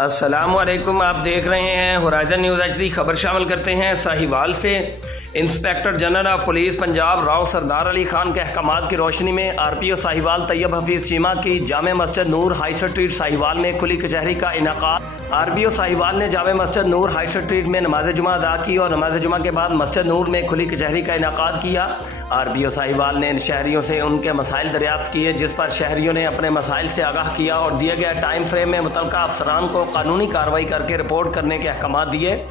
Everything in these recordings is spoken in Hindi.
अस्सलामुअलैकुम। आप देख रहे हैं होराइजन न्यूज़ HD। खबर शामिल करते हैं साहिवाल से। Inspector general of police Punjab Rao Sardar Ali Khan के अहकामात की रोशनी में RPO साहिवाल तैयब हफीज़ चीमा की जामे मस्जिद नूर हाई स्ट्रीट साहिवाल में खुली कचहरी का इनेकाद। RPO साहिवाल ने जामे मस्जिद नूर हाई स्ट्रीट में नमाज जुमा अदा की और नमाज जुमा के बाद मस्जिद नूर में खुली कचहरी का इनेकाद किया। RPO साहिवाल ने शहरियों से उनके मसाइल दरियाफ्त किए, जिस पर शहरियों ने अपने मसाइल से आगाह किया और दिए गए टाइम फ्रेम में मुतल्लिका अफसरान को कानूनी कार्रवाई करके रिपोर्ट करने के अहकाम दिए।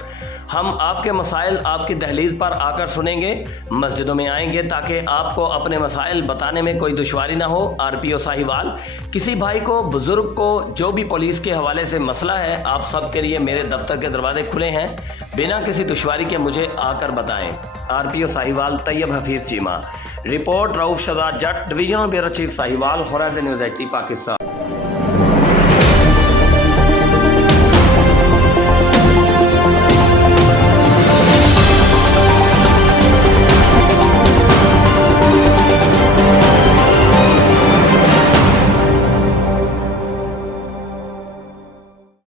हम आपके मसाइल आपकी दहलीज पर आकर सुनेंगे, मस्जिदों में आएंगे ताकि आपको अपने मसाइल बताने में कोई दुश्वारी ना हो। RPO साहिवाल, किसी भाई को, बुजुर्ग को, जो भी पुलिस के हवाले से मसला है, आप सब के लिए मेरे दफ्तर के दरवाजे खुले हैं। बिना किसी दुश्वारी के मुझे आकर बताएं। RPO Sahiwal Tayyab Hafeez Cheema. Report Rauf Shahzad Jatt, divisional bureau chief Sahiwal, horizon news HD, Pakistan.